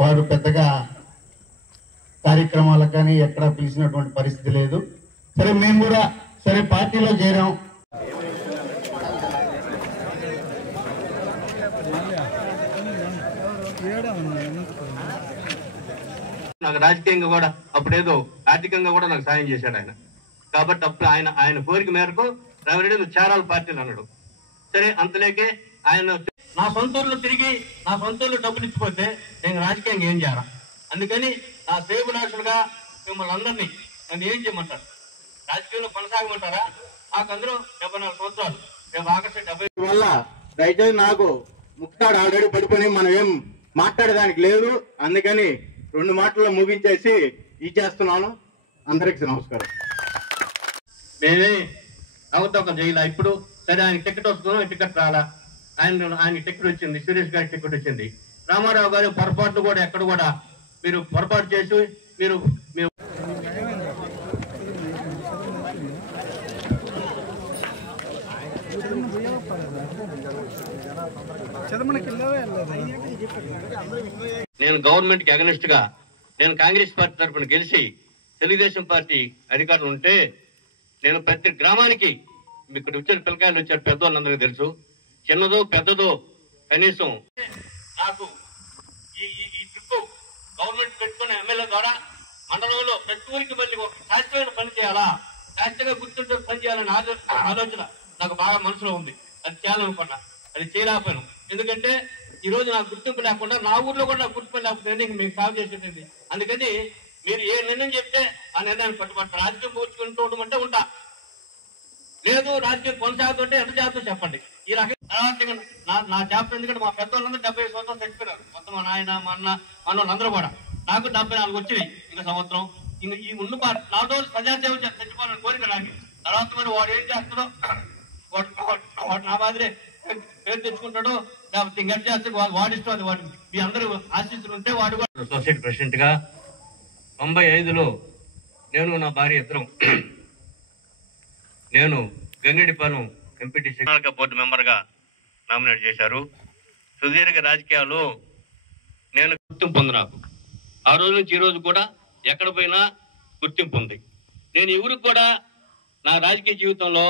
వారు పెద్దగా కార్యక్రమాలకు కానీ ఎక్కడ పిలిచినటువంటి పరిస్థితి లేదు. సరే మేము కూడా సరే పార్టీలో చేరాం. నాకు రాజకీయంగా కూడా అప్పుడేదో ఆర్థికంగా కూడా నాకు సాయం చేశాడు ఆయన. కాబట్టి అప్పుడు ఆయన కోరిక మేరకు రామిరెడ్డి నువ్వు చేరాలి పార్టీలు అన్నాడు. సరే అంతలేకే ఆయన నా సొంతూరులో తిరిగి నా సొంతూరులో డబ్బులు ఇచ్చిపోతే నేను రాజకీయంగా ఏం చేయాలా? అందుకని నా శ్రేయభిలాషులుగా మిమ్మల్ని అందరినీ నన్ను ఏం చేయమంటారు? రాజకీయంలో కొనసాగమంటారా? నాకు అందులో 74 సంవత్సరాలు, రేపు ఆగస్టు 70 వల్ల దయచేసి నాకు ముక్తాడు ఆల్రెడీ పడిపోయి మనం ఏం మాట్లాడేదానికి లేదు. అందుకని 2 మాటల్లో ముగించేసి ఇచ్చేస్తున్నాను. అందరికి నమస్కారం. మేమే అవతొక జైలా ఇప్పుడు. సరే ఆయన టికెట్ వస్తున్నాం, టికెట్ రాలా. ఆయన టికెట్ వచ్చింది, సురేష్ గారి టికెట్ వచ్చింది. రామారావు గారు పొరపాటు కూడా ఎక్కడ కూడా మీరు పొరపాటు చేసి మీరు నేను గవర్నమెంట్ కి అగనిస్ట్ గా నేను కాంగ్రెస్ పార్టీ తరఫున గెలిచి తెలుగుదేశం పార్టీ అధికారులు ఉంటే నేను ప్రతి గ్రామానికి ఇక్కడ వచ్చారు, పిల్లకాయలు వచ్చారు, పెద్దవాళ్ళందరికీ తెలుసు. చిన్నదో పెద్దదో కనీసం నాకు ఈ ట్రిప్ గవర్నమెంట్ పెట్టుకున్న ఎమ్మెల్యే ద్వారా మండలంలో ప్రతి ఊరికి మళ్ళీ ఒక శాశ్వతమైన పని చేయాలా, శాశ్వతంగా గుర్తుంటే పని చేయాలనే ఆలోచన నాకు బాగా మనసులో ఉంది. అది చేయాలనుకున్నా, అది చేయలేకపోయాను. ఎందుకంటే ఈ రోజు నాకు గుర్తింపు లేకుండా నా ఊర్లో కూడా నాకు గుర్తింపు లేకపోతే మీకు సాగు చేసేది. అందుకని మీరు ఏ నిర్ణయం చెప్తే ఆ నిర్ణయాన్ని పట్టుబడతారు. రాజకీయం పూర్చుకుంటూ ఉండమంటే ఉంటా, లేదు రాజకీయం కొనసాగుతుంటే ఎంత చేస్తుందో చెప్పండి. ఈ రకంగా నా జాబ్ ఎందుకంటే మా పెద్దవాళ్ళందరూ 75 సంవత్సరాలు చచ్చిపోయినారు. మొత్తం మా నాయన మా అన్న మనోళ్ళందరూ కూడా. నాకు 74 వచ్చినాయి. ఇంకా సంవత్సరం ఈ ముందు నాతో ప్రజాసేవ చచ్చిపోవాలని కోరిక నాకు. తర్వాత మరి వాడు ఏం చేస్తాడో వాడు నా మాదిరే పేరు తెచ్చుకుంటాడో లేకపోతే ఇంకెట్ చేస్తే వాడిష్టం. అది వాడు మీ అందరూ ఆశిస్తులు ఉంటే వాడు కూడా. సొసైటీ ప్రెసిడెంట్ గా 95లో నేను నా భార్య ఇద్దరం నేను గంగిడిపాలెం ఎంపీటీసీ బోర్డు మెంబర్ గా నామినేట్ చేశారు. సుదీర్ఘ రాజకీయాల్లో నేను గుర్తింపు ఉంది. నాకు ఆ రోజు నుంచి ఈ రోజు కూడా ఎక్కడ పోయినా గుర్తింపు ఉంది. నేను ఎవరికి కూడా నా రాజకీయ జీవితంలో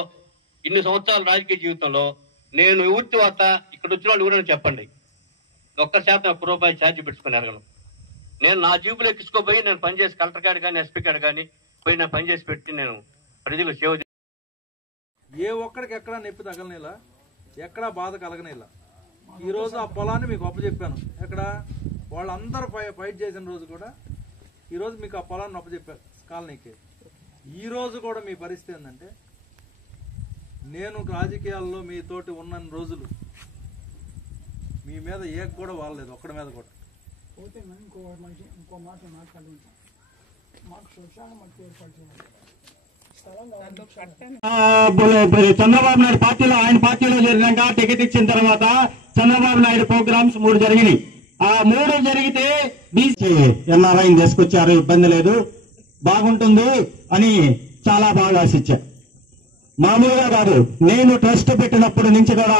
ఇన్ని సంవత్సరాల రాజకీయ జీవితంలో నేను ఎవరి వద్ద ఇక్కడ వచ్చిన వాళ్ళు ఎవరైనా చెప్పండి, 1% ₹1 ఛార్జ్ పెట్టుకుని ఎరగను. నేను నా జీబులో ఎక్కించుకోపోయి నేను పనిచేసి కలెక్టర్ గారు కానీ ఎస్పీ గారు కానీ పోయి నేను పనిచేసి పెట్టి నేను ప్రజలు సేవ ఏ ఒక్కడికి ఎక్కడా నొప్పి తగలనేలా, ఎక్కడా బాధ కలగనేలా. ఈరోజు ఆ పొలాన్ని మీకు అప్పచెప్పాను. ఎక్కడ వాళ్ళందరూ ఫైట్ చేసిన రోజు కూడా ఈరోజు మీకు ఆ పొలాన్ని అప్పచెప్పాను కాలనీకి. ఈరోజు కూడా మీ పరిస్థితి ఏంటంటే నేను రాజకీయాల్లో మీతోటి ఉన్న రోజులు మీ మీద ఏక కూడా వాడలేదు, ఒక్కడి మీద కూడా. ఇంకో మాట మాట్లాడుతాం. మాకు శ్మశాన మట్టి ఏర్పాటు చేయాలి. చంద్రబాబు నాయుడు పార్టీలో ఆయన పార్టీలో జరిగినాక టికెట్ ఇచ్చిన తర్వాత చంద్రబాబు నాయుడు ప్రోగ్రామ్స్ 3 జరిగినాయి. ఆ 3 జరిగితే బీసీ ఎన్ఆర్ఐని తీసుకొచ్చారు, ఇబ్బంది లేదు, బాగుంటుంది అని చాలా బాగా ఆశించారు. మామూలుగా కాదు, నేను ట్రస్ట్ పెట్టినప్పటి నుంచి కూడా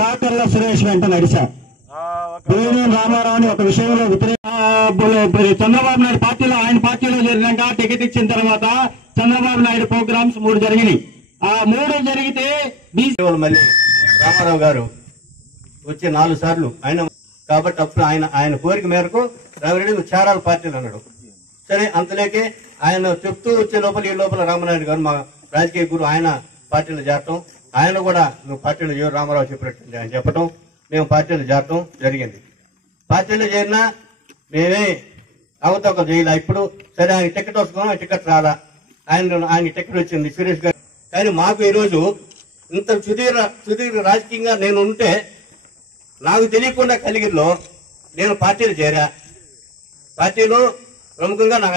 కాకర్ల సురేష్ వెంట నడిచా. రామారావు ఒక విషయంలో చంద్రబాబు నాయుడు పార్టీలో ఆయన పార్టీలో జరిగినాక టికెట్ ఇచ్చిన తర్వాత చంద్రబాబు నాయుడు ప్రోగ్రామ్స్ 3 జరిగినాయి. ఆ 3 జరిగితే బీసీ మళ్ళీ రామారావు గారు వచ్చి 4 సార్లు ఆయన కాబట్టి అప్పుడు ఆయన కోరిక మేరకు రామిరెడ్డి నువ్వు చేరాలి పార్టీలు అన్నాడు. సరే అంతలేకే ఆయన చెప్తూ వచ్చే లోపల ఈ లోపల రామనాయుడు గారు మా రాజకీయ గురువు ఆయన పార్టీలో చేరటం, ఆయన కూడా నువ్వు పార్టీలో చేరు రామారావు చెప్పినట్టు ఆయన చెప్పటం, మేము పార్టీలో చేరటం జరిగింది. పార్టీలో చేరినా మేమే అవతొక జైలా ఇప్పుడు. సరే ఆయన టికెట్ వస్తున్నాం, టికెట్ రాలా. ఆయన టికెట్ వచ్చింది, సురేష్ గారు. కానీ మాకు ఈరోజు ఇంత సుదీర్ఘ రాజకీయంగా నేను ఉంటే నాకు తెలియకుండా కలిగిరిలో నేను పార్టీలు చేరా. పార్టీలో ప్రముఖంగా నాకు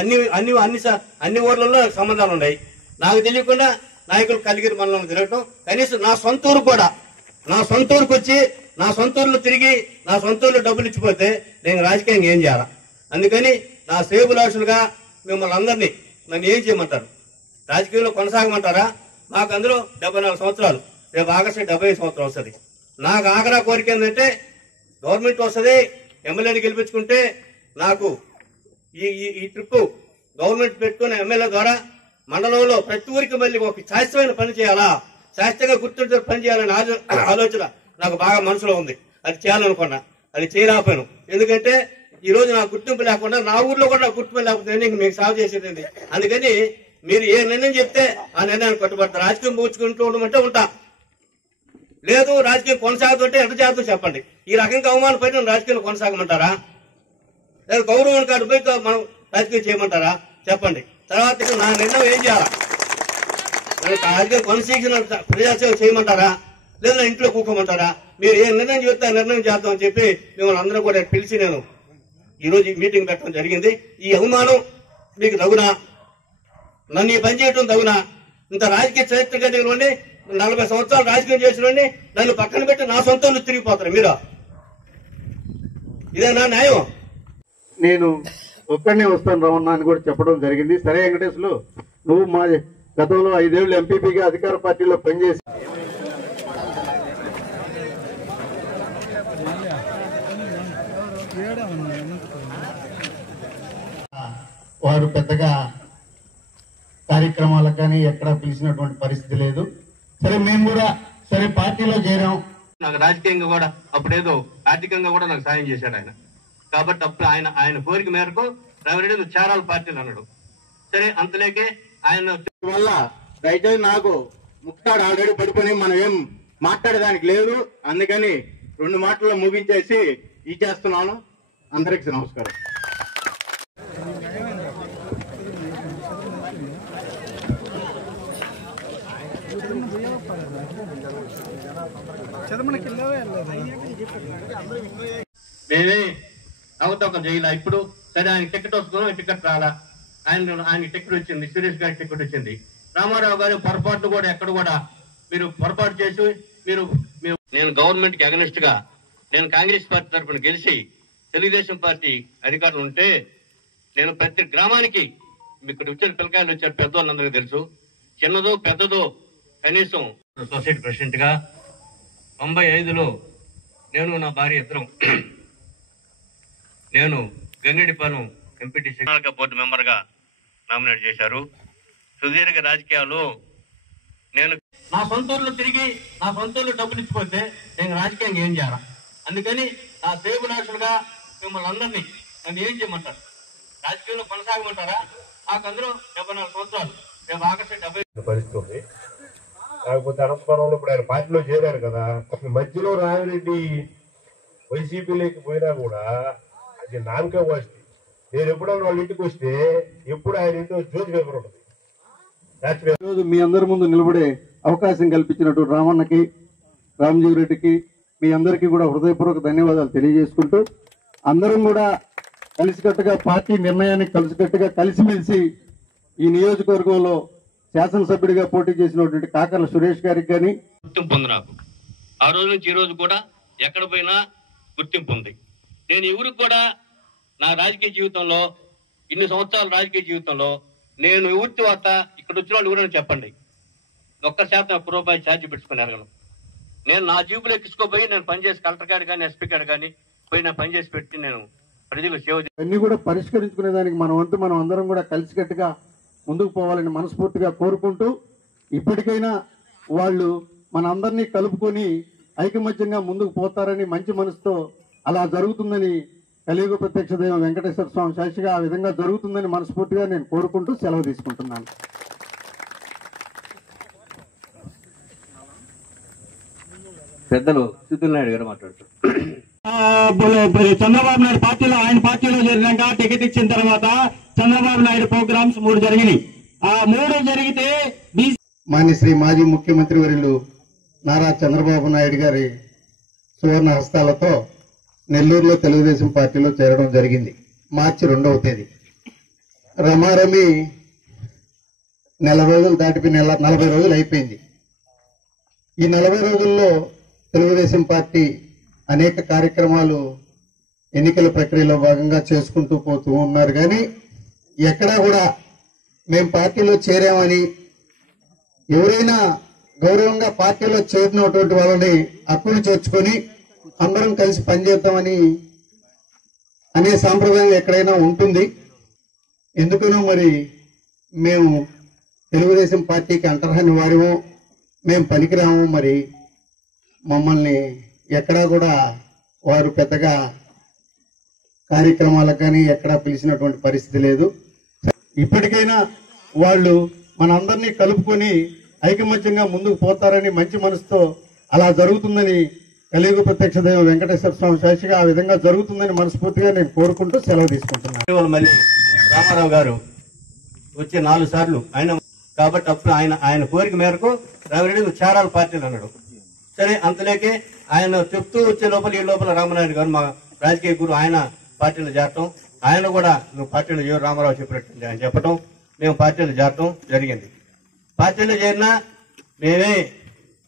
అన్ని ఊర్లలో సంబంధాలు ఉన్నాయి. నాకు తెలియకుండా నాయకులు కలిగిరి మండలం తిరగటం, కనీసం నా సొంత ఊరుకు వచ్చి నా సొంత ఊర్లో తిరిగి నా సొంత ఊర్లో డబ్బులు ఇచ్చిపోతే నేను రాజకీయంగా ఏం చేయాలా? అందుకని నా శ్రేయభిలాషులుగా మిమ్మల్ని అందరినీ నన్ను ఏం చేయమంటారు? రాజకీయంలో కొనసాగమంటారా? నాకు అందులో 74 సంవత్సరాలు, రేపు ఆగస్టు 75 సంవత్సరం వస్తుంది. నాకు ఆఖరా కోరిక ఏంటంటే గవర్నమెంట్ వస్తుంది, ఎమ్మెల్యేని గెలిపించుకుంటే నాకు ఈ ట్రిప్ గవర్నమెంట్ పెట్టుకున్న ఎమ్మెల్యే ద్వారా మండలంలో ప్రతి ఊరికి మళ్ళీ ఒక శాస్త్రమైన పని చేయాలా, శాస్త్రంగా గుర్తుంటే పని చేయాలనే ఆలోచన నాకు బాగా మనసులో ఉంది. అది చేయాలనుకున్నా, అది చేయలేకపోయాను. ఎందుకంటే ఈ రోజు నాకు గుర్తింపు లేకుండా నా ఊర్లో కూడా నాకు గుర్తింపు లేకపోతే మీకు సాగు చేసేది. అందుకని మీరు ఏ నిర్ణయం చెప్తే ఆ నిర్ణయాన్ని కట్టుబడతారు. రాజకీయం పూచుకుంటూ ఉండమంటే ఉంటా, లేదు రాజకీయం కొనసాగుతుంటే ఎంత చేద్దాం చెప్పండి. ఈ రకంగా అవమానం పైన రాజకీయాలు కొనసాగమంటారా, లేదా గౌరవం కాదు పోయి మనం రాజకీయం చేయమంటారా చెప్పండి. తర్వాత నా నిర్ణయం ఏం చేయాలా? నన్ను రాజకీయం కొనసాగించిన ప్రజాసేవ చేయమంటారా, లేదా ఇంట్లో కూకోమంటారా? మీరు ఏ నిర్ణయం చెప్తే ఆ నిర్ణయం చేద్దామని చెప్పి మిమ్మల్ని అందరూ కూడా పిలిచి నేను ఈరోజు ఈ మీటింగ్ పెట్టడం జరిగింది. ఈ అవమానం మీకు తగునా? నన్ను ఈ పని చేయడం తగునా? ఇంత రాజకీయ చరిత్ర కలిగిన 40 సంవత్సరాలు రాజకీయం చేసిన నన్ను పక్కన పెట్టి నా సొంతంలో తిరిగిపోతారు మీరు? ఇదే నా న్యాయం? నేను ఒక్కడనే వస్తాను రమణ అని కూడా చెప్పడం జరిగింది. సరే వెంకటేశ్వరు, నువ్వు మా గతంలో 5 ఏళ్లు ఎంపీపీగా అధికార పార్టీలో పనిచేసి వారు పెద్దగా కార్యక్రమాలకు కానీ ఎక్కడా పిలిచినటువంటి పరిస్థితి లేదు. సరే మేము కూడా సరే పార్టీలో చేరాం. నాకు రాజకీయంగా కూడా అప్పుడేదో ఆర్థికంగా కూడా నాకు సాయం చేశాడు ఆయన. కాబట్టి అప్పుడు ఆయన కోరిక మేరకు రామిరెడ్డి నువ్వు చేరాలి పార్టీలు అన్నాడు. సరే అంతలేకే ఆయన వల్ల దయచేసి నాకు ముక్తాడు ఆల్రెడీ పడుకొని మనం ఏం మాట్లాడేదానికి లేదు. అందుకని 2 మాటల్లో ముగించేసి ఇచ్చేస్తున్నాను. అందరికీ నమస్కారం. మేమే అవతొక జైలా. ఇప్పుడు సరే ఆయన టికెట్ వస్తున్నాం, టికెట్ రాలా. ఆయన టికెట్ వచ్చింది, సురేష్ గారి టికెట్ వచ్చింది. రామారావు గారి పొరపాటు కూడా ఎక్కడ కూడా మీరు పొరపాటు చేసి నేను గవర్నమెంట్ కి అగనిస్ట్ గా నేను కాంగ్రెస్ పార్టీ తరఫున గెలిచి తెలుగుదేశం పార్టీ అధికారులు ఉంటే నేను ప్రతి గ్రామానికి మీకు వచ్చారు పిల్లకాయలు వచ్చారు, పెద్దవాళ్ళందరికీ తెలుసు. చిన్నదో పెద్దదో కనీసం సొసైటీ ప్రెసిడెంట్ గా 95లో నేను నా భార్య ఇద్దరం నేను గంగిడిపాలెం ఎంపీటీసీ బోర్డు మెంబర్ గా నామినేట్ చేశారు. సుదీర్ఘ రాజకీయాలు నేను నా సొంతూరులో తిరిగి నా సొంతూరులో డబ్బులు ఇచ్చిపోతే నేను రాజకీయంగా ఏం చేయాలా? అందుకని నా సేవనాశులుగా మిమ్మల్ని అందరినీ నన్ను ఏం చేయమంటారు? రాజకీయంలో కొనసాగమంటారా? నాకు అందులో 74 సంవత్సరాలు, రేపు ఆగస్టు 70 పరిస్థితి ఉంది. కాకపోతే అనంతపురంలో ఇప్పుడు ఆయన పార్టీలో చేరారు కదా, మధ్యలో రామిరెడ్డి వైసీపీలోకి పోయినా కూడా అది నామకే వస్తుంది. నేను ఎప్పుడన్నా వాళ్ళ ఇంటికి వస్తే ఎప్పుడు ఆయన ఇంట్లో జ్యోతి పేపర్ ఉంటుంది. ఈరోజు మీ అందరి ముందు నిలబడే అవకాశం కల్పించినటువంటి రామన్నకి, రామజీవరెడ్డికి మీ అందరికీ కూడా హృదయపూర్వక ధన్యవాదాలు తెలియజేసుకుంటూ అందరం కూడా కలిసికట్టుగా పార్టీ నిర్ణయానికి కలిసికట్టుగా కలిసిమెలిసి ఈ నియోజకవర్గంలో శాసనసభ్యుడిగా పోటీ చేసినటువంటి కాకర్ల సురేష్ గారికి కానీ గుర్తింపు ఉంది. నాకు ఆ రోజు నుంచి ఈ రోజు కూడా ఎక్కడ పోయినా గుర్తింపు ఉంది. నేను ఎవరికి కూడా నా రాజకీయ జీవితంలో ఇన్ని సంవత్సరాల రాజకీయ జీవితంలో నేను ఎవరి వార్త ఇక్కడ వచ్చిన వాళ్ళు ఎవరైనా చెప్పండి, 1% ₹1 ఛార్జీ పెట్టుకుని ఎరగను. నేను నా జీబులో ఎక్కించుకోపోయి నేను పనిచేసి కలెక్టర్ గారు కానీ ఎస్పీ గారు కానీ పోయి నా పనిచేసి పెట్టి నేను ప్రజలకు సేవ అన్ని కూడా పరిష్కరించుకునే దానికి మన వంతు మనం అందరం కూడా కలిసికట్టుగా ముందుకు పోవాలని మనస్ఫూర్తిగా కోరుకుంటూ ఇప్పటికైనా వాళ్ళు మనందరినీ కలుపుకొని ఐకమత్యంగా ముందుకు పోతారని మంచి మనసుతో అలా జరుగుతుందని కలియుగ ప్రత్యక్ష దైవం వెంకటేశ్వర స్వామి సాక్షిగా ఆ విధంగా జరుగుతుందని మనస్ఫూర్తిగా నేను కోరుకుంటూ సెలవు తీసుకుంటున్నాను. పెద్దలు సిద్ధుల్ నాయుడు గారు మాట్లాడుతారు. చంద్రబాబు నాయుడు పార్టీలో ఆయన పార్టీలో చేరినాక టికెట్ ఇచ్చిన తర్వాత చంద్రబాబు నాయుడు ప్రోగ్రామ్స్ 3 జరిగినాయి. ఆ 3 జరిగితే మాన్యశ్రీ మాజీ ముఖ్యమంత్రి వర్యులు నారా చంద్రబాబు నాయుడు గారి సువర్ణ హస్తాలతో నెల్లూరులో తెలుగుదేశం పార్టీలో చేరడం జరిగింది. మార్చి 2వ తేదీ. రమారమి నెల రోజులు దాటిపోయి 40 రోజులు అయిపోయింది. ఈ 40 రోజుల్లో తెలుగుదేశం పార్టీ అనేక కార్యక్రమాలు ఎన్నికల ప్రక్రియలో భాగంగా చేసుకుంటూ పోతూ ఉన్నారు. కానీ ఎక్కడా కూడా మేము పార్టీలో చేరామని ఎవరైనా గౌరవంగా పార్టీలో చేరినటువంటి వాళ్ళని హక్కును చేర్చుకొని అందరం కలిసి పనిచేద్దామని అనే సాంప్రదాయం ఎక్కడైనా ఉంటుంది. ఎందుకనో మరి మేము తెలుగుదేశం పార్టీకి అంటరాని వారిమో, మేము పనికిరాము, మరి మమ్మల్ని ఎక్కడా కూడా వారు పెద్దగా కార్యక్రమాలకు కానీ ఎక్కడా పిలిచినటువంటి పరిస్థితి లేదు. ఇప్పటికైనా వాళ్ళు మనందరినీ కలుపుకొని ఐకమత్యంగా ముందుకు పోతారని మంచి మనసుతో అలా జరుగుతుందని కలియుగ ప్రత్యక్ష దైవం వెంకటేశ్వర స్వామి సాక్షిగా ఆ విధంగా జరుగుతుందని మనస్ఫూర్తిగా నేను కోరుకుంటూ సెలవు తీసుకుంటున్నాను. మళ్ళీ రామారావు గారు వచ్చి 4 సార్లు ఆయన కాబట్టి అప్పుడు ఆయన కోరిక మేరకు రామిరెడ్డి నువ్వు చేరాల పార్టీలు అన్నాడు. సరే, అంతలేకే ఆయన చెప్తూ వచ్చే లోపల ఈ లోపల రామనాయుడు గారు మా రాజకీయ గురువు ఆయన పార్టీలో చేరటం, ఆయన కూడా నువ్వు పార్టీలో చేరు రామారావు చెప్పినట్టు ఆయన చెప్పటం, మేము పార్టీలో చేరటం జరిగింది. పార్టీలో చేరినా మేమే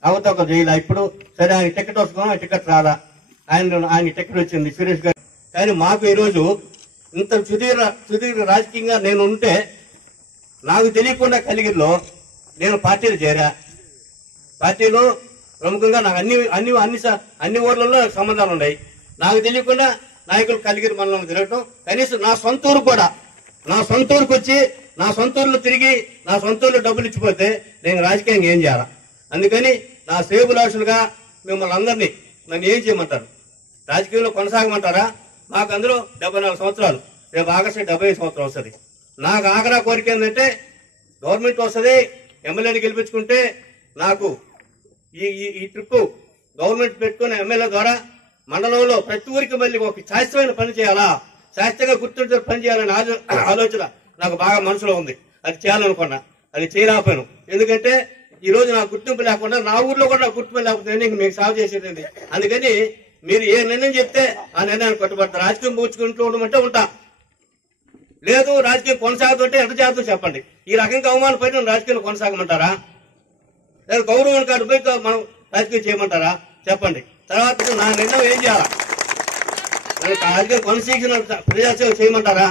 అవతొక చేయాల. ఇప్పుడు సరే ఆయన టికెట్ వస్తున్నాం, టికెట్ రాలా, ఆయన టికెట్ వచ్చింది సురేష్ గారు. కానీ మాకు ఈరోజు ఇంత సుదీర్ఘ రాజకీయంగా నేను ఉంటే నాకు తెలియకుండా కలిగిరిలో నేను పార్టీలు చేరా. పార్టీలో ప్రముఖంగా నాకు అన్ని ఊర్లలో సంబంధాలు ఉన్నాయి. నాకు తెలియకుండా నాయకులు కలిగిరి మనలో తిరగటం, కనీసం నా సొంత ఊరు కూడా, నా సొంత ఊరికి వచ్చి నా సొంత ఊర్లో తిరిగి నా సొంత ఊర్లో డబ్బులు ఇచ్చిపోతే నేను రాజకీయంగా ఏం చేయాలా? అందుకని నా సేబులాషులుగా మిమ్మల్ని అందరినీ నన్ను ఏం చేయమంటారు? రాజకీయంలో కొనసాగమంటారా? మాకు అందరూ 74 సంవత్సరాలు, రేపు ఆగస్టు 75 సంవత్సరం వస్తుంది. నాకు ఆఖరా కోరిక ఏంటంటే గవర్నమెంట్ వస్తుంది, ఎమ్మెల్యేని గెలిపించుకుంటే నాకు ఈ ట్రిప్ గవర్నమెంట్ పెట్టుకుని ఎమ్మెల్యే ద్వారా మండలంలో ప్రతి ఊరికి మళ్ళీ ఒక శాస్త్రమైన పని చేయాలా, శాస్త్రంగా గుర్తుంటే పని చేయాలనే ఆలోచన నాకు బాగా మనసులో ఉంది. అది చేయాలనుకున్నా, అది చేయలేకపోయాను. ఎందుకంటే ఈ రోజు నాకు గుర్తింపు లేకుండా నా ఊర్లో కూడా నాకు గుర్తింపు లేకపోతే మీకు సాగు చేసేది. అందుకని మీరు ఏ నిర్ణయం చెప్తే ఆ నిర్ణయాన్ని కట్టుబడతారు. రాజకీయం పూచుకుంటూ ఉండమంటే ఉంటా, లేదు రాజకీయం కొనసాగుతుంటే ఎంత చేద్దాం చెప్పండి. ఈ రకంగా అవమానపడి రాజకీయం కొనసాగమంటారా? లేదా గౌరవం కాదు పోయి మనం రాజకీయం చేయమంటారా? చెప్పండి. తర్వాత నా నిర్ణయం ఏం చేయాలా? రాజకీయం కొనసాగిన ప్రజాసేవ చేయమంటారా,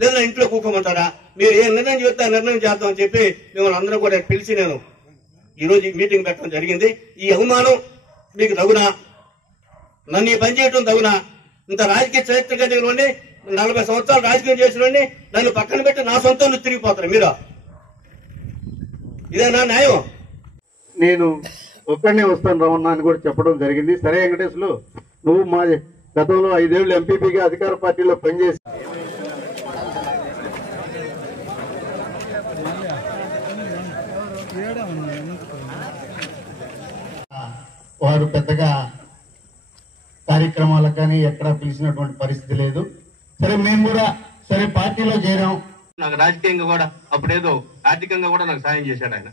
లేదా ఇంట్లో కూకోమంటారా? మీరు ఏ నిర్ణయం చెప్తే ఆ నిర్ణయం చేద్దామని చెప్పి మిమ్మల్ని అందరూ కూడా పిలిచి నేను ఈ రోజు మీటింగ్ పెట్టడం జరిగింది. ఈ అవమానం మీకు తగునా? నన్ను ఈ పని చేయడం తగునా? ఇంత రాజకీయ చరిత్ర కలిగిన 40 సంవత్సరాలు రాజకీయం చేసిన నన్ను పక్కన పెట్టి నా సొంతంలో తిరిగిపోతారు మీరు? ఇదేనా న్యాయం? నేను ఒక్కడనే వస్తాను రమణ అని కూడా చెప్పడం జరిగింది. సరే వెంకటేశ్వరు, నువ్వు మా గతంలో 5 ఏళ్ళు ఎంపీపీగా అధికార పార్టీలో పనిచేసి వారు పెద్దగా కార్యక్రమాలకు కానీ ఎక్కడా పిలిచినటువంటి పరిస్థితి లేదు. సరే, మేము కూడా సరే పార్టీలో చేరాం. నాకు రాజకీయంగా కూడా అప్పుడేదో ఆర్థికంగా కూడా నాకు సాయం చేశాడు ఆయన.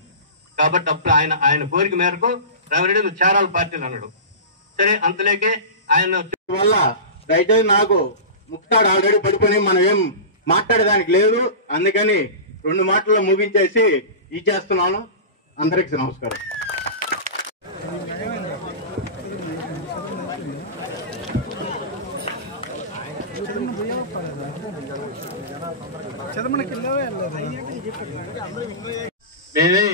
కాబట్టి అప్పుడు ఆయన కోరిక మేరకు రామిరెడ్డి నువ్వు చేరాల పార్టీలు అన్నాడు. సరే, అంతలేకే ఆయన వల్ల దయచేసి నాకు ముక్తాడు ఆల్రెడీ పడిపోయి మనం ఏం మాట్లాడేదానికి లేదు. అందుకని 2 మాటల్లో ముగించేసి ఇచ్చేస్తున్నాను. అందరికీ నమస్కారం. మేమే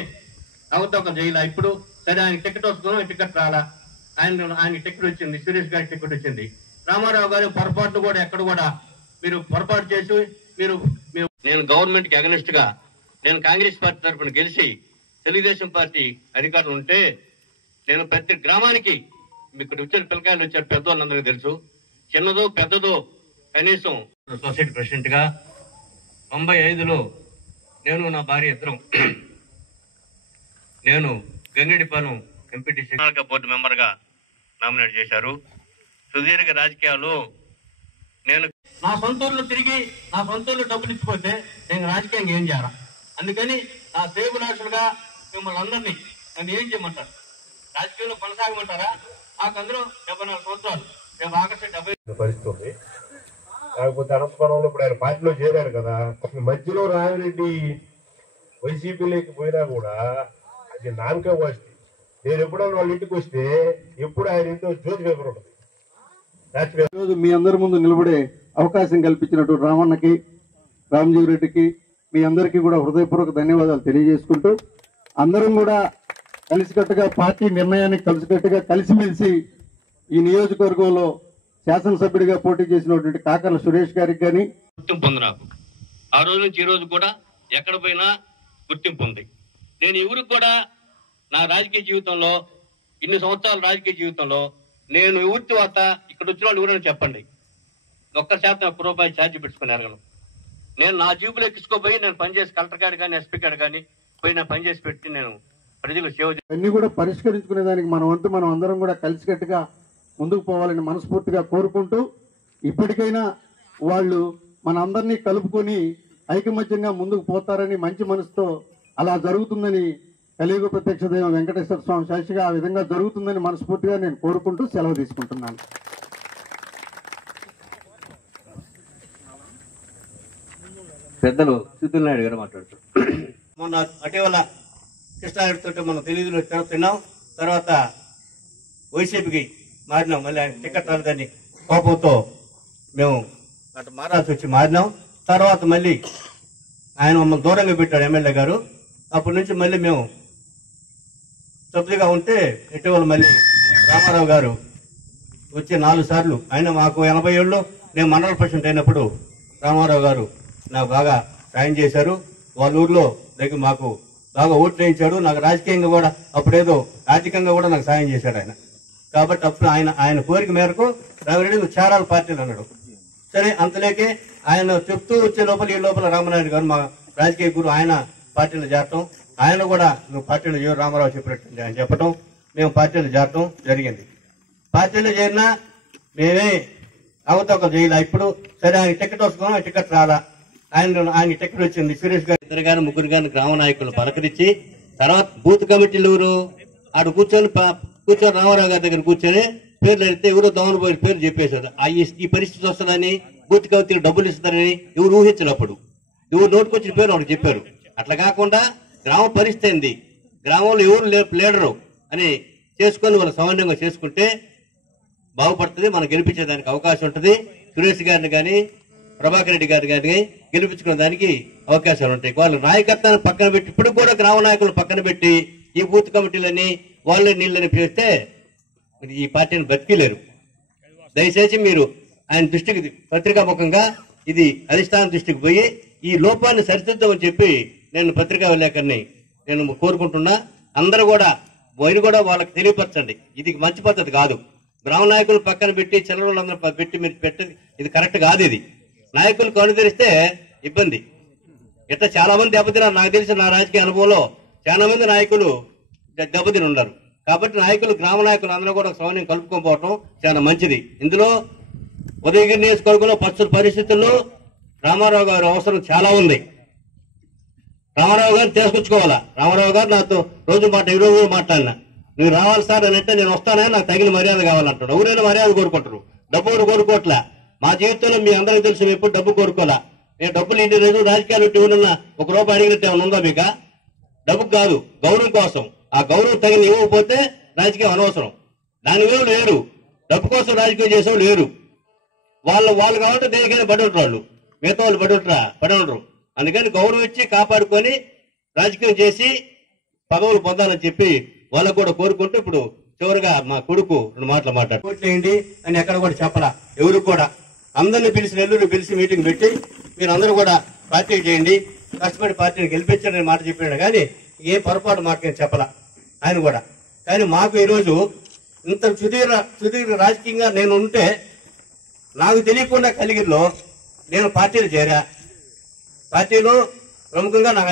అవతొక చేయాల. ఇప్పుడు సరే ఆయన టికెట్ వస్తున్నాం, టికెట్ రాలా, ఆయన టికెట్ వచ్చింది, సురేష్ గారి టికెట్ వచ్చింది. రామారావు గారు పొరపాటు కూడా ఎక్కడ కూడా మీరు పొరపాటు చేసి నేను గవర్నమెంట్ కి అగనిస్ట్ గా నేను కాంగ్రెస్ పార్టీ తరఫున గెలిచి తెలుగుదేశం పార్టీ అధికారులు ఉంటే నేను ప్రతి గ్రామానికి మీకు వచ్చారు పిల్లకాయలు వచ్చారు, పెద్దవాళ్ళందరికీ తెలుసు. చిన్నదో పెద్దదో కనీసం సొసైటీ ప్రెసిడెంట్ గా 95లో నేను నా భార్య ఇద్దరం నేను గంగిడిపాలెం ఎంపీటీసీ బోర్డు మెంబర్ గా నామినేట్ చేశారు. సుదీర్ఘ రాజకీయాలు నేను నా సొంత ఊర్లో తిరిగి నా సొంత ఊర్లో డబ్బులు ఇచ్చిపోతే నేను రాజకీయంగా ఏం చేయాలా? అందుకని నా సేవలాషులుగా మిమ్మల్ని అందరినీ నన్ను ఏం చేయమంటారు? రాజకీయంలో కొనసాగమంటారా? నాకు అందరూ 74 సంవత్సరాలు, రేపు ఆగస్టు 75 పరిస్థితి ఉంది. కాకపోతే అనంతపురంలో ఇప్పుడు ఆయన పార్టీలో చేరారు కదా, మధ్యలో రామిరెడ్డి వైసీపీలోకి పోయినా కూడా అది నామకే వస్తుంది. నేను ఎప్పుడన్నా వాళ్ళ ఇంటికి వస్తే ఎప్పుడు ఆయన ఇంట్లో జ్యోతి పేపర్ ఉంటుంది. ఈరోజు మీ అందరి ముందు నిలబడే అవకాశం కల్పించినట్టు రామన్నకి, రామజీవి రెడ్డికి, మీ అందరికీ కూడా హృదయపూర్వక ధన్యవాదాలు తెలియజేసుకుంటూ అందరం కూడా కలిసికట్టుగా పార్టీ నిర్ణయానికి కలిసికట్టుగా కలిసిమెలిసి ఈ నియోజకవర్గంలో శాసనసభ్యుడిగా పోటీ చేసినటువంటి కాకర్ల సురేష్ గారికి కానీ గుర్తింపు ఉంది. నాకు ఆ రోజు నుంచి ఈ రోజు కూడా ఎక్కడ పోయినా గుర్తింపు ఉంది. నేను ఎవరికి కూడా నా రాజకీయ జీవితంలో ఇన్ని సంవత్సరాల రాజకీయ జీవితంలో నేను ఎవరి వద్ద ఇక్కడ వచ్చిన వాళ్ళు ఎవరైనా చెప్పండి, 1% ₹1 ఛార్జీ పెట్టుకుని ఎరగను. నేను నా జీబులో ఎక్కించుకోపోయి నేను పనిచేసి కలెక్టర్ గారు కానీ ఎస్పీ గారు కానీ పోయి నేను పనిచేసి పెట్టి నేను ప్రజలకు సేవ అన్ని కూడా పరిష్కరించుకునే దానికి మన వంతు మనం అందరం కూడా కలిసికట్టుగా ముందుకు పోవాలని మనస్ఫూర్తిగా కోరుకుంటూ, ఇప్పటికైనా వాళ్ళు మన అందరినీ కలుపుకొని ఐకమత్యంగా ముందుకు పోతారని మంచి మనసుతో అలా జరుగుతుందని కలియుగ ప్రత్యక్ష దైవం వెంకటేశ్వర స్వామి సాక్షిగా ఆ విధంగా జరుగుతుందని మనస్ఫూర్తిగా నేను కోరుకుంటూ సెలవు తీసుకుంటున్నాను. పెద్దలు సిద్ధుల నాయుడు గారు మాట్లాడుతారు. మొన్న అటీవల కృష్ణారెడ్డితో మనం తెలుగులో తిన్నాం, తర్వాత వైసీపీకి మారినాం. మళ్ళీ ఆయన టికెట్ రాలేదని కోపంతో మేము అటు మారాల్సి వచ్చి మారినాం. తర్వాత మళ్ళీ ఆయన మమ్మల్ని దూరంగా పెట్టాడు ఎమ్మెల్యే గారు. అప్పటి నుంచి మళ్ళీ మేము సభ్యులుగా ఉంటే ఇటీవల మళ్ళీ రామారావు గారు వచ్చి 4 సార్లు, ఆయన మాకు 80 ఏళ్ళు నేను మండల ప్రెసిడెంట్ అయినప్పుడు రామారావు గారు నాకు బాగా సాయం చేశారు. వాళ్ళ ఊర్లో దగ్గర మాకు బాగా ఓట్లు వేయించాడు. నాకు రాజకీయంగా కూడా అప్పుడేదో ఆర్థికంగా కూడా నాకు సాయం చేశాడు ఆయన. కాబట్టి అప్పుడు ఆయన కోరిక మేరకు రామిరెడ్డి నువ్వు చేరాలి పార్టీలు అన్నాడు. సరే, అంతలేకే ఆయన చెప్తూ వచ్చే లోపల ఈ లోపల రామనాయుడు గారు మా రాజకీయ గురు ఆయన పార్టీలో చేరటం, ఆయన కూడా నువ్వు పార్టీలో చేరు రామారావు చెప్పినట్టు ఆయన చెప్పటం, మేము పార్టీలో చేరటం జరిగింది. పార్టీలో చేరినా మేమే అవతొక చేయాల. ఇప్పుడు సరే ఆయన టికెట్ వస్తున్నాం, ఆ టికెట్ రాలా. ఆయన టికెట్ వచ్చింది. సురేష్ గారు 2 గారు 3 గారిని గ్రామ నాయకులు పలకరించి తర్వాత బూత్ కమిటీలు ఎవరు ఆడు కూర్చొని రామారావు గారి దగ్గర కూర్చొని పేర్లు అడిగితే ఎవరో దోమలు పోయి పేరు చెప్పేశారు. ఈ పరిస్థితి వస్తుందని, బూత్ కమిటీలు డబ్బులు ఇస్తారని ఎవరు ఊహించినప్పుడు ఎవరు నోటుకొచ్చిన పేరు వాడు చెప్పారు. అట్లా కాకుండా గ్రామ పరిస్థితి ఏంది, గ్రామంలో ఎవరు లీడరు అని చేసుకొని వాళ్ళు సమన్వయంగా చేసుకుంటే బాగుపడుతుంది, మనం గెలిపించేదానికి అవకాశం ఉంటుంది. సురేష్ గారిని కానీ ప్రభాకర్ రెడ్డి గారిని కానీ గెలిపించుకునే దానికి అవకాశాలు ఉంటాయి. వాళ్ళు నాయకత్వాన్ని పక్కన పెట్టి ఇప్పుడు కూడా గ్రామ నాయకులు పక్కన పెట్టి ఈ బూత్ కమిటీలని వాళ్ళే నీళ్ళని చేస్తే ఈ పార్టీని బతికిలేరు. దయచేసి మీరు ఆయన దృష్టికి పత్రికాముఖంగా ఇది అధిష్టానం దృష్టికి పోయి ఈ లోపాన్ని సరిదిద్దామని చెప్పి నేను పత్రికా విలేకరిని నేను కోరుకుంటున్నా. అందరూ కూడా వాళ్ళకి తెలియపరచండి. ఇది మంచి పద్ధతి కాదు. గ్రామ నాయకులు పక్కన పెట్టి చిల్లరలందరూ పెట్టి మీరు పెట్టేది ఇది కరెక్ట్ కాదు. ఇది నాయకులు కనుదరిస్తే ఇబ్బంది. ఇట్లా చాలా మంది దెబ్బతిన్నారు. నాకు తెలిసిన నా రాజకీయ అనుభవంలో చాలా మంది నాయకులు దెబ్బతిని ఉన్నారు. కాబట్టి నాయకులు గ్రామ నాయకులు అందరూ కూడా సమన్వయం కలుపుకోకపోవటం చాలా మంచిది. ఇందులో ఉదయగిరి నియోజకవర్గంలో ప్రస్తుత పరిస్థితుల్లో రామారావు గారు అవసరం చాలా ఉంది. రామారావు గారు తీసుకొచ్చుకోవాలా. రామారావు గారు నాతో రోజు ఈరోజు మాట్లాడినా నువ్వు రావాలి సార్ అని అంటే నేను వస్తానని నాకు తగిన మర్యాద కావాలంటాడు. ఎవరైనా మర్యాద కోరుకుంటారు, డబ్బు కూడా కోరుకోవట్లే. మా జీవితంలో మీ అందరికీ తెలుసు మేము ఎప్పుడు డబ్బు కోరుకోలే. నేను డబ్బులు ఇంటి రోజు రాజకీయాలు ఎవరన్నా ₹1 అడిగినట్టు ఏమైనా ఉందా మీకు? డబ్బు కాదు, గౌరవం కోసం. ఆ గౌరవం తగిన ఇవ్వకపోతే రాజకీయం అనవసరం. దాని వేరు లేరు. డబ్బు కోసం రాజకీయం చేసేవాళ్ళు లేరు. వాళ్ళు కావాలంటే దేనికైనా పడి ఉంటారు. వాళ్ళు మిగతా వాళ్ళు పడి ఉండరు. అందుకని గౌరవం ఇచ్చి కాపాడుకొని రాజకీయం చేసి పదవులు పొందాలని చెప్పి వాళ్ళకు కూడా కోరుకుంటూ ఇప్పుడు చివరిగా మా కొడుకు 2 మాటలు మాట్లాడు ఓట్లేయండి అని ఎక్కడ కూడా చెప్పలా. ఎవరు కూడా అందరినీ పిలిచి నెల్లూరు పిలిచి మీటింగ్ పెట్టి మీరు అందరూ కూడా పార్టీ చేయండి, కష్టపడి పార్టీని గెలిపించారని మాట చెప్పాడు. కానీ ఏ పొరపాటు మాట నేను చెప్పలా ఆయన కూడా. కానీ మాకు ఈరోజు ఇంత సుదీర్ఘ రాజకీయంగా నేను ఉంటే నాకు తెలియకుండా కలిగిరిలో నేను పార్టీలు చేరా. పార్టీలో ప్రముఖంగా నాకు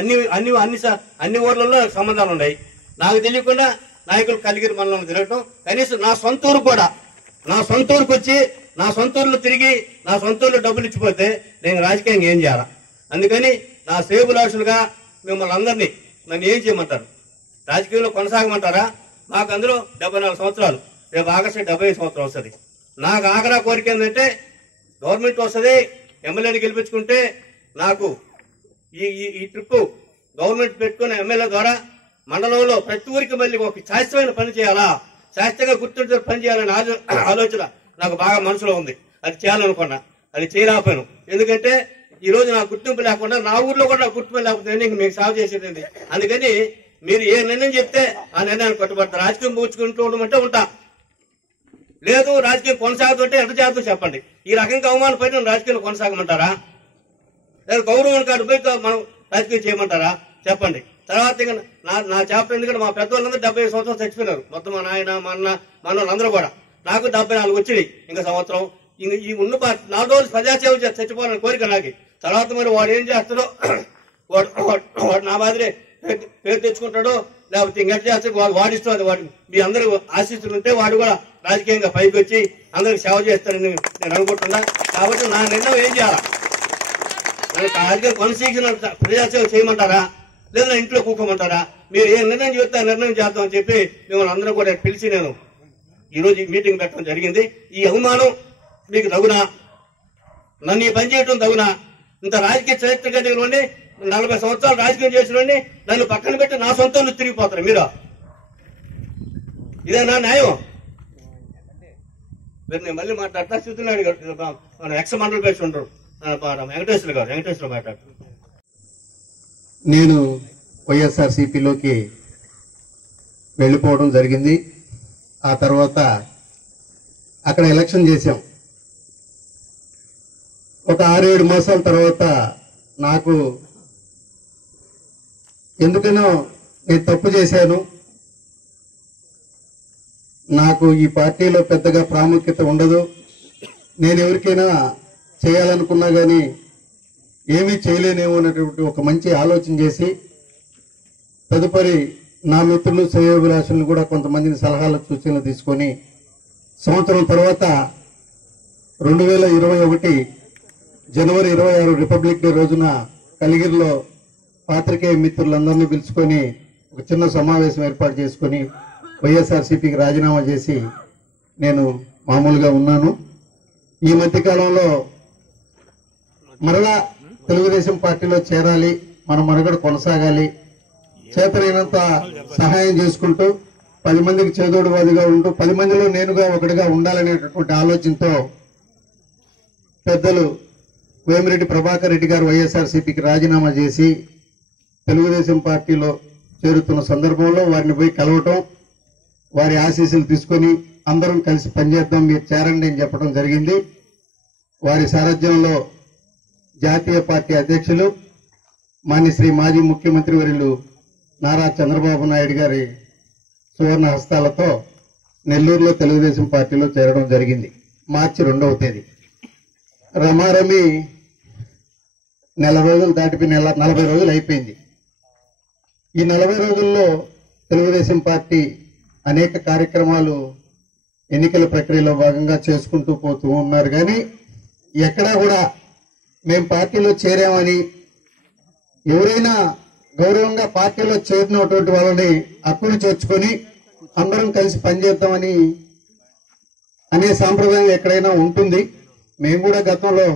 అన్ని ఊర్లలో సంబంధాలు ఉన్నాయి. నాకు తెలియకుండా నాయకులు కలిగిరి మనలో తిరగటం, కనీసం నా సొంత ఊరుకు వచ్చి నా సొంత ఊర్లో తిరిగి నా సొంత ఊర్లో డబ్బులు ఇచ్చిపోతే నేను రాజకీయంగా ఏం చేయాలా? అందుకని నా సేవలాషులుగా మిమ్మల్ని అందరినీ నన్ను ఏం చేయమంటారు? రాజకీయంలో కొనసాగమంటారా? నాకు అందులో 74 సంవత్సరాలు, రేపు ఆగస్టు 75 సంవత్సరం వస్తుంది. నాకు ఆఖరా కోరిక ఏంటంటే గవర్నమెంట్ వస్తుంది, ఎమ్మెల్యేని గెలిపించుకుంటే నాకు ఈ ట్రిప్ గవర్నమెంట్ పెట్టుకున్న ఎమ్మెల్యే ద్వారా మండలంలో ప్రతి ఊరికి మళ్ళీ ఒక శాస్త్రమైన పని చేయాలా, శాస్త్రంగా గుర్తుంటే పని చేయాలనే ఆలోచన నాకు బాగా మనసులో ఉంది. అది చేయాలనుకున్నా, అది చేయలేకపోయాను. ఎందుకంటే ఈ రోజు నాకు గుర్తింపు లేకుండా నా ఊర్లో కూడా నాకు గుర్తింపు లేకపోతే మీకు సాగు చేసేది. అందుకని మీరు ఏ నిర్ణయం చెప్తే ఆ నిర్ణయాన్ని కట్టుబడతారు. రాజకీయం పూచుకుంటూ ఉండమంటే ఉంటా. లేదు రాజకీయం కొనసాగుతుంటే ఎంత చేద్దాం చెప్పండి. ఈ రకంగా అవమానం పోయి నేను రాజకీయాలు కొనసాగమంటారా? లేదా గౌరవం కాదు పోయి మనం రాజకీయం చేయమంటారా చెప్పండి. తర్వాత ఇంకా నా చాప్టర్ ఎందుకంటే మా పెద్దవాళ్ళందరూ 75 సంవత్సరాలు చచ్చిపోయినారు. మొత్తం మా నాయన మా అన్న మా వాళ్ళందరూ కూడా. నాకు 74 వచ్చినాయి. ఇంకా సంవత్సరం ఈ ఉన్న 4 రోజులు ప్రజాసేవ చచ్చిపోవాలని కోరిక నాకు. తర్వాత మరి వాడు ఏం చేస్తాడో వాడు నా మాదిరి పేరు తెచ్చుకుంటాడో లేకపోతే ఇంకెట్ చేస్తాడు వాడిస్తాడు. అది వాడు మీ అందరూ ఆశిస్తులు ఉంటే వాడు కూడా రాజకీయంగా పైకి వచ్చి అందరికి సేవ చేస్తాడని నేను అనుకుంటున్నా. కాబట్టి నా నిర్ణయం ఏం చేయాలా? నన్ను రాజకీయం కొనసాగించిన ప్రజాసేవ చేయమంటారా లేదా ఇంట్లో కూకోమంటారా? మీరు ఏ నిర్ణయం చేస్తే ఆ నిర్ణయం చేద్దామని చెప్పి మిమ్మల్ని అందరూ కూడా పిలిచి నేను ఈరోజు ఈ మీటింగ్ పెట్టడం జరిగింది. ఈ అవమానం మీకు తగునా? నన్ను ఈ పని చేయడం తగునా? ఇంత రాజకీయ చరిత్ర కలిగిన 40 సంవత్సరాలు రాజకీయం చేసిన నన్ను పక్కన పెట్టి నా సొంతంలో తిరిగిపోతారు మీరు? ఇదేనా న్యాయం? మీరు నేను మళ్ళీ మాట్లాడతా. సిద్ధునాయుడు గారు మన ఎక్స్ మండలి పేరు ఉంటారు వెంకటేశ్వర గారు. వెంకటేశ్వర మాట్లాడుతున్నారు. నేను వైఎస్ఆర్సీపీలోకి వెళ్ళిపోవడం జరిగింది. ఆ తర్వాత అక్కడ ఎలక్షన్ చేశాం. ఒక 6-7 మాసాల తర్వాత నాకు ఎందుకనో నేను తప్పు చేశాను, నాకు ఈ పార్టీలో పెద్దగా ప్రాముఖ్యత ఉండదు, నేను ఎవరికైనా చేయాలనుకున్నా కానీ ఏమీ చేయలేనేమో అనేటువంటి ఒక మంచి ఆలోచన చేసి తదుపరి నా మిత్రులు శ్రేయోభిలాషులను కూడా కొంతమందిని సలహాలు సూచనలు తీసుకొని సంవత్సరం తర్వాత 2021 జనవరి 26 రిపబ్లిక్ డే రోజున కలిగిరిలో పాత్రికేయ మిత్రులందరినీ పిలుచుకొని ఒక చిన్న సమావేశం ఏర్పాటు చేసుకొని వైఎస్ఆర్సీపీకి రాజీనామా చేసి నేను మామూలుగా ఉన్నాను. ఈ మధ్యకాలంలో మరలా తెలుగుదేశం పార్టీలో చేరాలి, మన మనుగడ కొనసాగాలి, చేతనైనంత సహాయం చేసుకుంటూ 10 మందికి చేదోడువాదిగా ఉంటూ 10 మందిలో నేనుగా ఒకటిగా ఉండాలనేటటువంటి ఆలోచనతో పెద్దలు వేమిరెడ్డి ప్రభాకర్ రెడ్డి గారు వైఎస్ఆర్సీపీకి రాజీనామా చేసి తెలుగుదేశం పార్టీలో చేరుతున్న సందర్భంలో వారిని పోయి కలవటం, వారి ఆశీస్సులు తీసుకొని అందరం కలిసి పనిచేద్దాం, మీరు చేరండి అని చెప్పడం జరిగింది. వారి సారథ్యంలో జాతీయ పార్టీ అధ్యక్షులు మాన్యశ్రీ మాజీ ముఖ్యమంత్రి వర్యులు నారా చంద్రబాబు నాయుడు గారి సువర్ణ హస్తాలతో నెల్లూరులో తెలుగుదేశం పార్టీలో చేరడం జరిగింది. మార్చి 2వ తేదీ. రమారమి నెల రోజులు దాటిపోయి 40 రోజులు అయిపోయింది. ఈ 40 రోజుల్లో తెలుగుదేశం పార్టీ అనేక కార్యక్రమాలు ఎన్నికల ప్రక్రియలో భాగంగా చేసుకుంటూ పోతూ ఉన్నారు. కానీ ఎక్కడా కూడా మేము పార్టీలో చేరామని ఎవరైనా గౌరవంగా పార్టీలో చేరినటువంటి వాళ్ళని హక్కును చేర్చుకొని అందరం కలిసి పనిచేద్దామని అనే సాంప్రదాయం ఎక్కడైనా ఉంటుంది. మేము కూడా గతంలో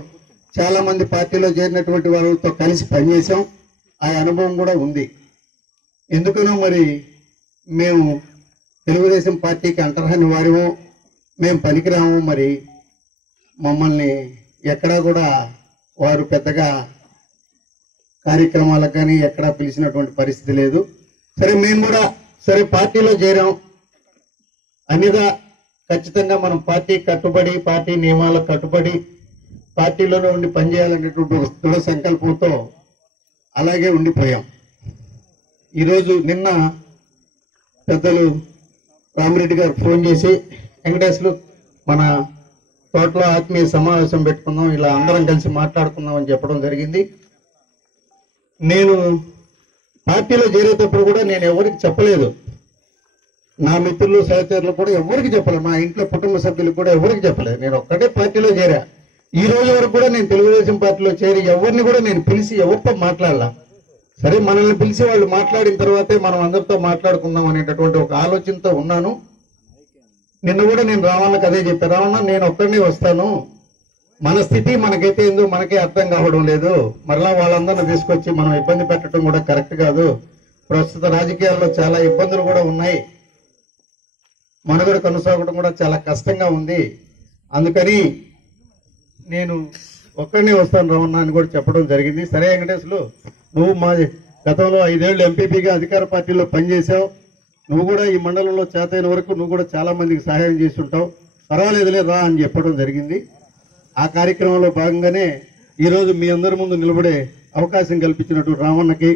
చాలా మంది పార్టీలో చేరినటువంటి వాళ్ళతో కలిసి పనిచేసాం, ఆ అనుభవం కూడా ఉంది. ఎందుకనో మరి మేము తెలుగుదేశం పార్టీకి అంటరాని వారిమో, మేము పనికిరాము, మరి మమ్మల్ని ఎక్కడా కూడా వారు పెద్దగా కార్యక్రమాలకు కానీ ఎక్కడా పిలిచినటువంటి పరిస్థితి లేదు. సరే మేము కూడా సరే పార్టీలో చేరాం అనిదా ఖచ్చితంగా మనం పార్టీ కట్టుబడి పార్టీ నియమాలకు కట్టుబడి పార్టీలోనే ఉండి పనిచేయాలనేటువంటి ఒక దృఢ సంకల్పంతో అలాగే ఉండిపోయాం. ఈరోజు నిన్న పెద్దలు రామిరెడ్డి గారు ఫోన్ చేసి వెంకటేశ్వరు మన తోటలో ఆత్మీయ సమావేశం పెట్టుకుందాం, ఇలా అందరం కలిసి మాట్లాడుకుందాం అని చెప్పడం జరిగింది. నేను పార్టీలో చేరేటప్పుడు కూడా నేను ఎవరికి చెప్పలేదు, నా మిత్రులు సహచరులు కూడా ఎవరికి చెప్పలేదు, మా ఇంట్లో కుటుంబ సభ్యులకు కూడా ఎవరికి చెప్పలేదు. నేను ఒక్కటే పార్టీలో చేరా. ఈ రోజు వరకు కూడా నేను తెలుగుదేశం పార్టీలో చేరి ఎవరిని కూడా నేను పిలిచి ఎవరితో మాట్లాడలా. సరే మనల్ని పిలిచి వాళ్ళు మాట్లాడిన తర్వాతే మనం అందరితో మాట్లాడుకుందాం అనేటటువంటి ఒక ఆలోచనతో ఉన్నాను. నిన్న కూడా నేను రావణకు అదే చెప్పాను, రావణ నేను ఒక్కడినే వస్తాను, మన స్థితి మనకైతే ఏందో మనకే అర్థం కావడం లేదు, మరలా వాళ్ళందరినీ తీసుకొచ్చి మనం ఇబ్బంది పెట్టడం కూడా కరెక్ట్ కాదు, ప్రస్తుత రాజకీయాల్లో చాలా ఇబ్బందులు కూడా ఉన్నాయి, మనుగడ కొనసాగడం కూడా చాలా కష్టంగా ఉంది, అందుకని నేను ఒక్కడినే వస్తాను రావణ అని కూడా చెప్పడం జరిగింది. సరే వెంకటేశ్వరు, నువ్వు మా గతంలో 5 ఏళ్లు ఎంపీపీగా అధికార పార్టీలో పనిచేశావు, నువ్వు కూడా ఈ మండలంలో చేతైన వరకు నువ్వు కూడా చాలా మందికి సహాయం చేసి ఉంటావు, పర్వాలేదులే రా అని చెప్పడం జరిగింది. ఆ కార్యక్రమంలో భాగంగానే ఈరోజు మీ అందరి ముందు నిలబడే అవకాశం కల్పించినట్టు రామన్నకి,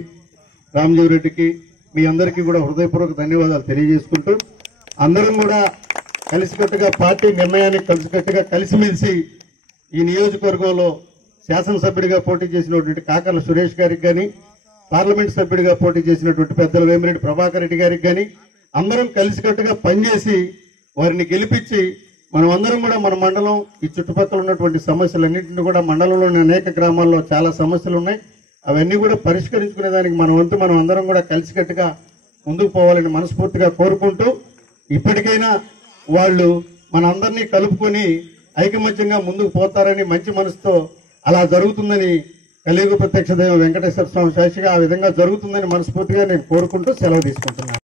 రామజీవరెడ్డికి, మీ అందరికీ కూడా హృదయపూర్వక ధన్యవాదాలు తెలియజేసుకుంటూ, అందరం కూడా కలిసికట్టుగా పార్టీ నిర్ణయానికి కలిసికట్టుగా కలిసిమెలిసి ఈ నియోజకవర్గంలో శాసనసభ్యుడిగా పోటీ చేసినటువంటి కాకర్ల సురేష్ గారికి కానీ, పార్లమెంట్ సభ్యుడిగా పోటీ చేసినటువంటి పెద్దల వేమిరెడ్డి ప్రభాకర్ రెడ్డి గారికి కానీ అందరం కలిసికట్టుగా పనిచేసి వారిని గెలిపించి మనం అందరం కూడా మన మండలం ఈ చుట్టుపక్కల ఉన్నటువంటి సమస్యలన్నింటినీ కూడా మండలంలోని అనేక గ్రామాల్లో చాలా సమస్యలు ఉన్నాయి, అవన్నీ కూడా పరిష్కరించుకునే దానికి మన వంతు మనం అందరం కూడా కలిసికట్టుగా ముందుకు పోవాలని మనస్ఫూర్తిగా కోరుకుంటూ, ఇప్పటికైనా వాళ్ళు మనందరినీ కలుపుకొని ఐకమత్యంగా ముందుకు పోతారని మంచి మనసుతో అలా జరుగుతుందని కలియుగ ప్రత్యక్ష దైవం వెంకటేశ్వర స్వామి సాక్షిగా ఆ విధంగా జరుగుతుందని మనస్ఫూర్తిగా నేను కోరుకుంటూ సెలవు తీసుకుంటున్నాను.